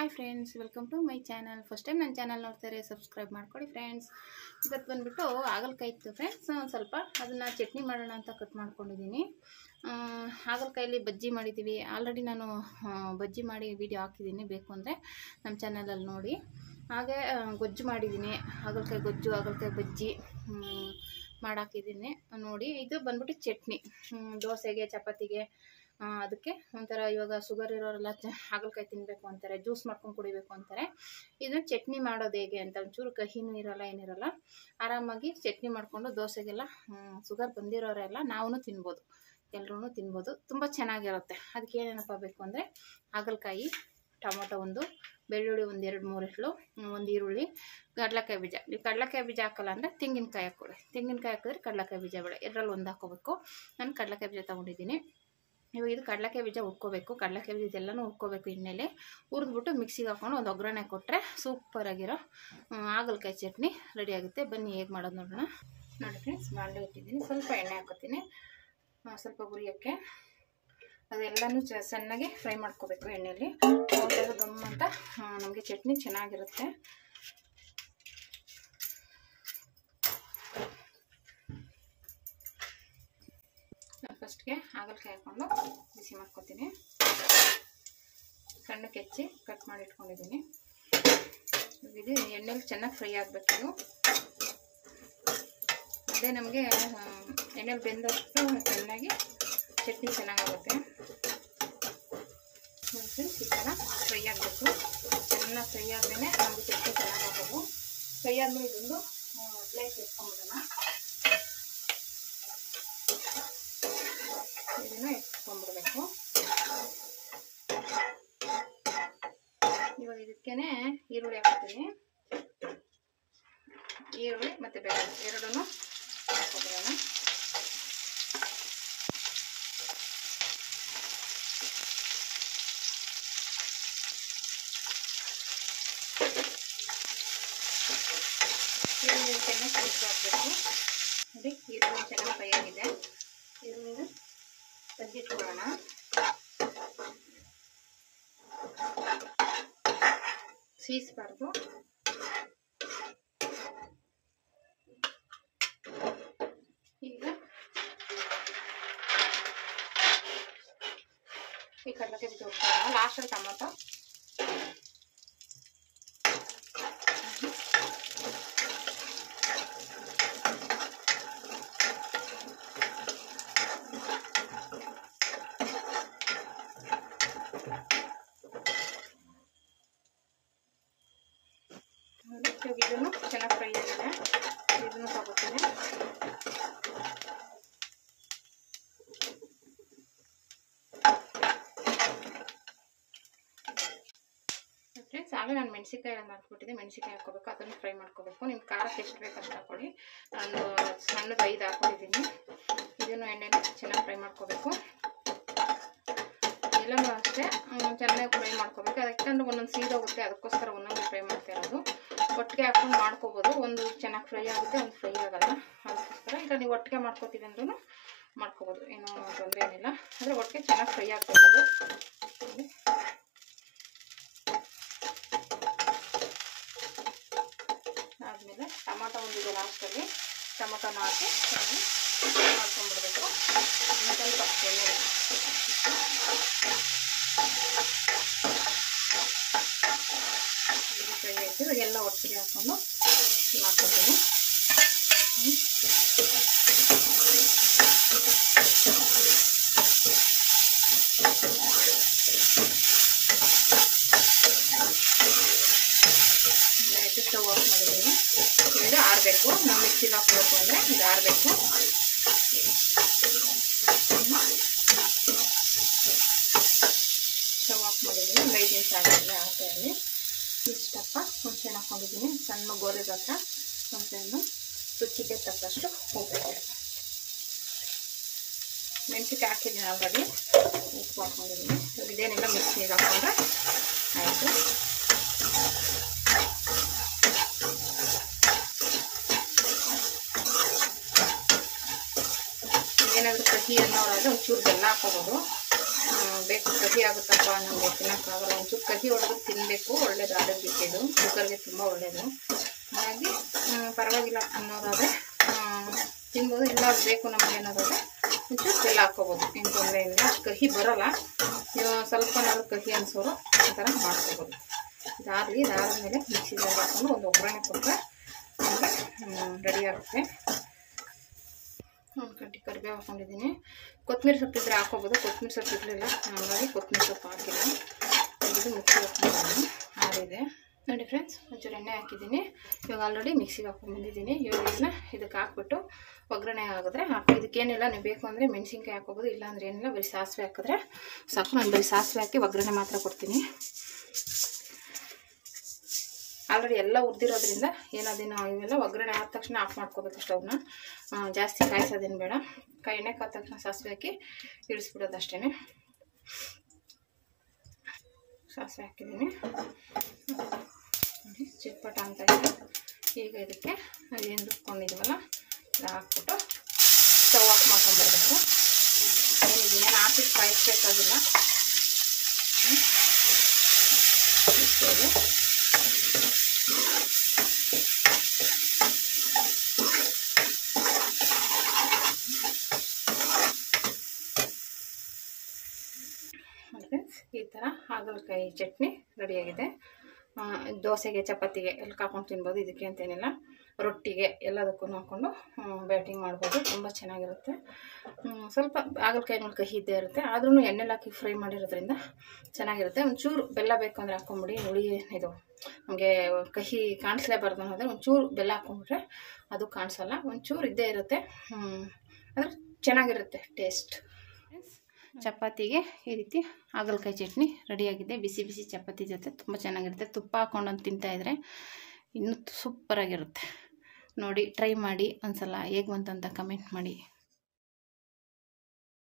Hi friends, welcome to my channel. First time ನನ್ನ channel ನೋಡ್ತಾರೆ, subscribe ಮಾಡ್ಕೊಳ್ಳಿ friends. ಇವತ್ತು ಬಂದುಬಿಟ್ಟು ಹಾಗಲಕಾಯಿ ಇತ್ತು ಫ್ರೆಂಡ್ಸ್, ಸ್ವಲ್ಪ ಅದನ್ನು ಚಟ್ನಿ ಮಾಡೋಣ ಅಂತ ಕಟ್ ಮಾಡ್ಕೊಂಡಿದ್ದೀನಿ. ಹಾಗಲಕಾಯಲ್ಲಿ ಬಜ್ಜಿ ಮಾಡಿದ್ದೀವಿ. ಆಲ್ರೆಡಿ ನಾನು ಬಜ್ಜಿ ಮಾಡಿ ವಿಡಿಯೋ ಹಾಕಿದ್ದೀನಿ, ಬೇಕು ಅಂದರೆ ನಮ್ಮ ಚಾನಲಲ್ಲಿ ನೋಡಿ. ಹಾಗೆ ಗೊಜ್ಜು ಮಾಡಿದ್ದೀನಿ, ಹಾಗಲಕಾಯಿ ಗೊಜ್ಜು, ಹಾಗಲಕಾಯಿ ಬಜ್ಜಿ ಮಾಡಾಕಿದ್ದೀನಿ ನೋಡಿ. ಇದು ಬಂದ್ಬಿಟ್ಟು ಚಟ್ನಿ, ದೋಸೆಗೆ, ಚಪಾತಿಗೆ, ಅದಕ್ಕೆ ಒಂಥರ ಇವಾಗ ಶುಗರ್ ಇರೋರೆಲ್ಲ ಹಾಗಲಕಾಯಿ ತಿನ್ನಬೇಕು ಅಂತಾರೆ, ಜ್ಯೂಸ್ ಮಾಡ್ಕೊಂಡು ಕುಡಿಬೇಕು ಅಂತಾರೆ. ಇದನ್ನು ಚಟ್ನಿ ಮಾಡೋದು ಹೇಗೆ ಅಂತ, ಒಂಚೂರು ಕಹಿನೂ ಇರೋಲ್ಲ, ಏನಿರೋಲ್ಲ, ಆರಾಮಾಗಿ ಚಟ್ನಿ ಮಾಡಿಕೊಂಡು ದೋಸೆಗೆಲ್ಲ ಶುಗರ್ ಬಂದಿರೋರೆಲ್ಲ ನಾವು ತಿನ್ಬೋದು, ಎಲ್ಲರೂ ತಿನ್ಬೋದು, ತುಂಬ ಚೆನ್ನಾಗಿರುತ್ತೆ. ಅದಕ್ಕೆ ಏನೇನಪ್ಪ ಬೇಕು ಅಂದರೆ ಹಾಗಲಕಾಯಿ, ಟೊಮೊಟೊ ಒಂದು, ಬೆಳ್ಳುಳ್ಳಿ ಒಂದು 2-3 ಎಸಳು, ಒಂದು ಈರುಳ್ಳಿ, ಕಡಲೆಕಾಯಿ ಬೀಜ. ನೀವು ಕಡಲೆಕಾಯಿ ಬೀಜ ಹಾಕೋಲ್ಲ ಅಂದರೆ ತೆಂಗಿನಕಾಯಿ ಹಾಕ್ಕೊಳ್ಳಿ, ತೆಂಗಿನಕಾಯಿ ಹಾಕಿದ್ರೆ ಕಡಲೆಕಾಯಿ ಬೀಜ ಬೇಡ, ಎರಡರಲ್ಲಿ ಒಂದು ಹಾಕೋಬೇಕು. ನಾನು ಕಡಲೆಕಾಯಿ ಬೀಜ ತೊಗೊಂಡಿದ್ದೀನಿ. ಇವಾಗ ಇದು ಕಡಲೆಕಾಯಿ ಬೀಜ ಹುರ್ಕೋಬೇಕು, ಕಡಲೆಕಾಯಿ ಬೀಜ ಎಲ್ಲನೂ ಹುರ್ಕೋಬೇಕು, ಎಣ್ಣೆಲೆ ಹುರಿದ್ಬಿಟ್ಟು ಮಿಕ್ಸಿಗೆ ಹಾಕ್ಕೊಂಡು ಒಂದು ಒಗ್ಗರಣೆ ಕೊಟ್ಟರೆ ಸೂಪರಾಗಿರೋ ಹಾಗಲಕಾಯಿ ಚಟ್ನಿ ರೆಡಿ ಆಗುತ್ತೆ. ಬನ್ನಿ ಹೇಗೆ ಮಾಡೋದು ನೋಡೋಣ. ನೋಡಿ ಫ್ರೆಂಡ್ಸ್, ಬಾಣಲೆ ಇಟ್ಟಿದ್ದೀನಿ, ಸ್ವಲ್ಪ ಎಣ್ಣೆ ಹಾಕೋತೀನಿ, ಸ್ವಲ್ಪ ಹುರಿಯೋಕ್ಕೆ. ಅದೆಲ್ಲನೂ ಚೆನ್ನಾಗಿ ಫ್ರೈ ಮಾಡ್ಕೋಬೇಕು ಎಣ್ಣೆಯಲ್ಲಿ, ಒಳ್ಳೆಯದು ಗಮ್ ಅಂತ ನಮಗೆ ಚಟ್ನಿ ಚೆನ್ನಾಗಿರುತ್ತೆ. ಫಸ್ಟ್ಗೆ ಹಾಗಲಕಾಯಿ ಹಾಕ್ಕೊಂಡು ಬಿಸಿ ಮಾಡ್ಕೊತೀನಿ. ಸಣ್ಣಕ್ಕೆ ಹೆಚ್ಚಿ ಕಟ್ ಮಾಡಿ ಇಟ್ಕೊಂಡಿದ್ದೀನಿ. ಇದು ಎಣ್ಣೆಲಿ ಚೆನ್ನಾಗಿ ಫ್ರೈ ಆಗಬೇಕು. ಅದೇ ನಮಗೆ ಎಣ್ಣೆಲಿ ಬೆಂದಷ್ಟು ಚೆನ್ನಾಗಿ ಚಟ್ನಿ ಚೆನ್ನಾಗಾಗುತ್ತೆ. ಈ ಥರ ಫ್ರೈ ಆಗಬೇಕು, ಚೆನ್ನಾಗಿ ಫ್ರೈ ಆದ್ಮೇಲೆ ನಮಗೆ ಚಟ್ನಿ ಚೆನ್ನಾಗಾಗೋದು. ಫ್ರೈ ಆದಮೇಲೆ ಇದೊಂದು ಪ್ಲೇಟ್ ಇಟ್ಕೊಂಡ್ಬಿಡೋಣ. ಇದನ್ನು ಇಟ್ಕೊಂಡ್ಬಿಡ್ಬೇಕು. ಇವಾಗ ಇದಕ್ಕೇನೆ ಈರುಳ್ಳಿ ಹಾಕ್ತೀನಿ, ಈರುಳ್ಳಿ ಮತ್ತು ಬೆಳ್ಳುಳ್ಳಿ ಎರಡೂ ಹಾಕ್ಕೊಬಿಡೋಣ. ಈರುಳ್ಳಿ ಚೆನ್ನಾಗಿ ಫ್ರೈ ಆಗಬೇಕು. ನೋಡಿ, ಈರುಳ್ಳಿ ಚೆನ್ನಾಗಿ ಫ್ರೈ ಆಗಿದೆ. ಈರುಳ್ಳಿನ ತೆಗೆದಿಟ್ಕೊಳ್ಳೋಣ. ಸೀಸ್ಬಾರ್ದು. ಈಗ ಈ ಕಡಲೆಕಾಯಿ ಬೀಜ ಹಾಕ್ಕೊಳ್ಳೋಣ. ಲಾಸ್ಟಲ್ಲಿ ಟೊಮೊಟೊ, ಇದನ್ನು ಚೆನ್ನಾಗಿ ಫ್ರೈ ಆಗಿದೆ. ಇದನ್ನು ತಗೋತೀನಿ. ಫ್ರೆಂಡ್ಸ್, ಆಗಲೇ ನಾನು ಮೆಣಸಿನ್ಕಾಯಿ ಎಲ್ಲ ಹಾಕ್ಬಿಟ್ಟಿದ್ದೆ, ಮೆಣಸಿನ್ಕಾಯಿ ಹಾಕ್ಕೋಬೇಕು, ಅದನ್ನು ಫ್ರೈ ಮಾಡ್ಕೋಬೇಕು. ನಿಮ್ಮ ಖಾರಕ್ಕೆ ಎಷ್ಟು ಬೇಕು ಅಷ್ಟು ಹಾಕ್ಕೊಳ್ಳಿ. ನಾನು ಸಣ್ಣದು 5 ಹಾಕ್ಕೊಂಡಿದ್ದೀನಿ. ಇದನ್ನು ಎಣ್ಣೆಲಿ ಚೆನ್ನಾಗಿ ಫ್ರೈ ಮಾಡ್ಕೋಬೇಕು. ಎಲ್ಲನೂ ಅಷ್ಟೇ ಚೆನ್ನಾಗಿ ಫ್ರೈ ಮಾಡ್ಕೋಬೇಕು. ಅದಕ್ಕಂದ್ರೆ ಒಂದೊಂದು ಸೀದೋಗುತ್ತೆ, ಅದಕ್ಕೋಸ್ಕರ ಒಂದೊಂದು ಫ್ರೈ ಮಾಡ್ತಾ ಇರೋದು. ಒಟ್ಟಿಗೆ ಹಾಕ್ಕೊಂಡು ಮಾಡ್ಕೋಬೋದು, ಒಂದು ಚೆನ್ನಾಗಿ ಫ್ರೈ ಆಗುತ್ತೆ, ಒಂದು ಫ್ರೈ ಆಗೋಲ್ಲ. ಅದಕ್ಕೋಸ್ಕರ ಈಗ ನೀವು ಒಟ್ಟಿಗೆ ಮಾಡ್ಕೋತೀವಿ ಅಂದ್ರೂ ಮಾಡ್ಕೋಬೋದು, ಏನೂ ತೊಂದರೆ ಏನಿಲ್ಲ. ಅಂದರೆ ಒಟ್ಟಿಗೆ ಚೆನ್ನಾಗಿ ಫ್ರೈ ಆಗ್ಬೇಕದು. ಆದಮೇಲೆ ಟೊಮೊಟೊ ಒಂದಿದೆ, ಲಾಸ್ಟಲ್ಲಿ ಟೊಮೊಟೊನ ಹಾಕಿ ಚೆನ್ನಾಗಿ ಮಾಡ್ಕೊಂಡ್ಬಿಡ್ಬೇಕು. ಸ್ವಲ್ಪ ಎಣ್ಣೆ ಫ್ರೈ ಆಯಿತು. ಇವಾಗೆಲ್ಲ ಒಟ್ಟಿಗೆ ಹಾಕ್ಕೊಂಡು ಮಾಡ್ಕೊತೀನಿ. ಆಯಿತು, ಸ್ಟವ್ ಆಫ್ ಮಾಡಿದ್ದೀನಿ. ಇದು ಆರಬೇಕು. ನಾವು ಮಿಕ್ಸಿಗೆ ಹಾಕಬೇಕು ಅಂದರೆ ಇದು ಆರಬೇಕು. ಸ್ಟವ್ ಆಫ್ ಮಾಡಿದ್ದೀನಿ. ಒಂದು 5 ನಿಮಿಷ ಆಗಿದೆ ಆಟೆಯಲ್ಲಿ. ಇಷ್ಟಪ್ಪ ಹುಣಸೆಹಣ್ಣು ಹಾಕ್ಕೊಂಡಿದ್ದೀನಿ, ಸಣ್ಣ ಗೋರೆ ಗಾತ್ರ ಹುಣಸೆಹಣ್ಣು, ರುಚಿಗೆ ತಕ್ಕಷ್ಟು ಉಪ್ಪು. ಮೆಣಸಿನ್ಕಾಯಿ ಹಾಕಿದ್ದೀನಿ ಆಲ್ರೆಡಿ, ಉಪ್ಪು ಹಾಕ್ಕೊಂಡಿದ್ದೀನಿ. ಇದೇನೆಲ್ಲ ಮಿಕ್ಸಿಗೆ ಹಾಕ್ಕೊಂಡ್ರೆ ಆಯಿತು. ಏನಾದರೂ ಕಹಿ ಅನ್ನೋರಾದರೆ ಒಂಚೂರು ಬೆಲ್ಲ ಹಾಕ್ಕೋಬೋದು, ಬೇಕು ಕಹಿ ಆಗುತ್ತಪ್ಪ ನಮಗೆ ತಿನ್ನೋಕ್ಕಾಗಲ್ಲ. ಒಂಚೂರು ಕಹಿ ಹೊಡೆದು ತಿನ್ನಬೇಕು, ಒಳ್ಳೇದು ಆರೋಗ್ಯಕ್ಕೆ. ಇದು ಶುಗರ್ಗೆ ತುಂಬ ಒಳ್ಳೆಯದು. ಹಾಗಾಗಿ ಪರವಾಗಿಲ್ಲ ಅನ್ನೋದಾದರೆ ತಿನ್ಬೋದು. ಇಲ್ಲ ಬೇಕು ನಮಗೆ ಅನ್ನೋದಾದರೆ ಒಂಚೂರು ಬೆಲ್ಲ ಹಾಕ್ಕೋಬೋದು, ಏನು ತೊಂದರೆ ಇಲ್ಲ. ಕಹಿ ಬರೋಲ್ಲ, ಸ್ವಲ್ಪ ನಾವು ಕಹಿ ಅನಿಸೋರು ಈ ಥರ ಮಾಡ್ಕೋಬೋದು. ಇದಾದ್ಮೇಲೆ ಮಿಕ್ಸಿದಲ್ಲಿ ಹಾಕ್ಕೊಂಡು ಒಂದು ಒಗ್ಗರಣೆ ಕೊಟ್ಟರೆ ರೆಡಿ ಆಗುತ್ತೆ. ಕಡ್ಡಿ ಕರಿಬೇವು ಹಾಕ್ಕೊಂಡಿದ್ದೀನಿ. ಕೊತ್ತಂಬರಿ ಸೊಪ್ಪಿದ್ರೆ ಹಾಕ್ಕೋಬೋದು, ಕೊತ್ತಂಬರಿ ಸೊಪ್ಪು ಇರಲಿಲ್ಲ, ಹಾಗಾಗಿ ಕೊತ್ತಂಬರಿ ಸೊಪ್ಪು ಹಾಕಿಲ್ಲ. ಇದು ಮಿಕ್ಸಿ ಹಾಕ್ಕೊಂಡು ಆರಿದೆ ನೋಡಿ ಫ್ರೆಂಡ್ಸ್. ಒಂಚೂರು ಎಣ್ಣೆ ಹಾಕಿದ್ದೀನಿ. ಇವಾಗ ಆಲ್ರೆಡಿ ಮಿಕ್ಸಿಗೆ ಹಾಕ್ಕೊಂಡು ಬಂದಿದ್ದೀನಿ. ಇವಾಗ ಇದನ್ನು ಇದಕ್ಕೆ ಹಾಕ್ಬಿಟ್ಟು ಒಗ್ಗರಣೆ ಆಗಿದ್ರೆ ಇದಕ್ಕೇನಿಲ್ಲ, ನೀವು ಬೇಕು ಅಂದರೆ ಮೆಣಸಿನ್ಕಾಯಿ ಹಾಕ್ಕೋಬೋದು, ಇಲ್ಲಾಂದ್ರೆ ಏನಿಲ್ಲ, ಬರೀ ಸಾಸಿವೆ ಹಾಕಿದ್ರೆ ಸಾಕು. ನಾನು ಬರೀ ಸಾಸಿವೆ ಹಾಕಿ ಒಗ್ಗರಣೆ ಮಾತ್ರ ಕೊಡ್ತೀನಿ. ಆಲ್ರೆಡಿ ಎಲ್ಲ ಹುರಿದಿರೋದ್ರಿಂದ ಏನದೇನೋ ಇವೆಲ್ಲ ಒಗ್ಗರಣೆ ಆದ ತಕ್ಷಣ ಆಫ್ ಮಾಡ್ಕೋಬೇಕು ಸ್ಟವ್ನ. ಜಾಸ್ತಿ ಕಾಯಿಸೋದೇನು ಬೇಡ. ಎಣ್ಣೆ ಕಾದ ತಕ್ಷಣ ಸಾಸಿವೆ ಹಾಕಿ ಇಳಿಸ್ಬಿಡೋದು ಅಷ್ಟೇ. ಸಾಸಿವೆ ಹಾಕಿದ್ದೀನಿ ನೋಡಿ, ಚಿಟ್ಪಟ ಅಂತ ಇದೆ. ಈಗ ಇದಕ್ಕೆ ನಾವೇನು ರುಬ್ಕೊಂಡಿದ್ದೀವಲ್ಲ ಇದು ಹಾಕ್ಬಿಟ್ಟು ಸ್ಟವ್ ಆಫ್ ಮಾಡ್ಕೊಂಡ್ಬರ್ಬೇಕು. ಏನಿದೆಯೇನು ಹಾಕಿಟ್ಟು ಕಾಯಿಸ್ಬೇಕಾಗಿಲ್ಲ. ಇಷ್ಟೇ ಈ ಥರ ಹಾಗಲಕಾಯಿ ಚಟ್ನಿ ರೆಡಿಯಾಗಿದೆ. ದೋಸೆಗೆ, ಚಪಾತಿಗೆ ಎಲ್ಲ ಹಾಕೊಂಡು ತಿನ್ಬೋದು. ಇದಕ್ಕೆ ಅಂತೇನಿಲ್ಲ, ರೊಟ್ಟಿಗೆ ಎಲ್ಲದಕ್ಕೂ ಹಾಕ್ಕೊಂಡು ಬ್ಯಾಟಿಂಗ್ ಮಾಡ್ಬೋದು. ತುಂಬ ಚೆನ್ನಾಗಿರುತ್ತೆ. ಸ್ವಲ್ಪ ಹಾಗಲಕಾಯಿ ಮೇಲೆ ಕಹಿ ಇದ್ದೇ ಇರುತ್ತೆ, ಆದ್ರೂ ಎಣ್ಣೆಲಿ ಹಾಕಿ ಫ್ರೈ ಮಾಡಿರೋದ್ರಿಂದ ಚೆನ್ನಾಗಿರುತ್ತೆ. ಒಂಚೂರು ಬೆಲ್ಲ ಬೇಕು ಅಂದರೆ ಹಾಕ್ಕೊಂಬಿಡಿ. ಹುಳಿ ಇದು ನಮಗೆ ಕಹಿ ಕಾಣಿಸ್ಲೇಬಾರ್ದು ಅನ್ನೋದ್ರೆ ಒಂಚೂರು ಬೆಲ್ಲ ಹಾಕ್ಕೊಂಬಿಟ್ರೆ ಅದು ಕಾಣಿಸಲ್ಲ. ಒಂಚೂರು ಇದ್ದೇ ಇರುತ್ತೆ, ಆದರೆ ಚೆನ್ನಾಗಿರುತ್ತೆ ಟೇಸ್ಟ್. ಚಪಾತಿಗೆ ಈ ರೀತಿ ಹಾಗಲಕಾಯಿ ಚಟ್ನಿ ರೆಡಿಯಾಗಿದೆ. ಬಿಸಿ ಬಿಸಿ ಚಪಾತಿ ಜೊತೆ ತುಂಬ ಚೆನ್ನಾಗಿರುತ್ತೆ. ತುಪ್ಪ ಹಾಕ್ಕೊಂಡು ತಿಂತಾಯಿದ್ರೆ ಇನ್ನೂ ಸೂಪರಾಗಿರುತ್ತೆ. ನೋಡಿ, ಟ್ರೈ ಮಾಡಿ ಒಂದ್ಸಲ. ಹೇಗೆ ಬಂತಂತ ಕಮೆಂಟ್ ಮಾಡಿ.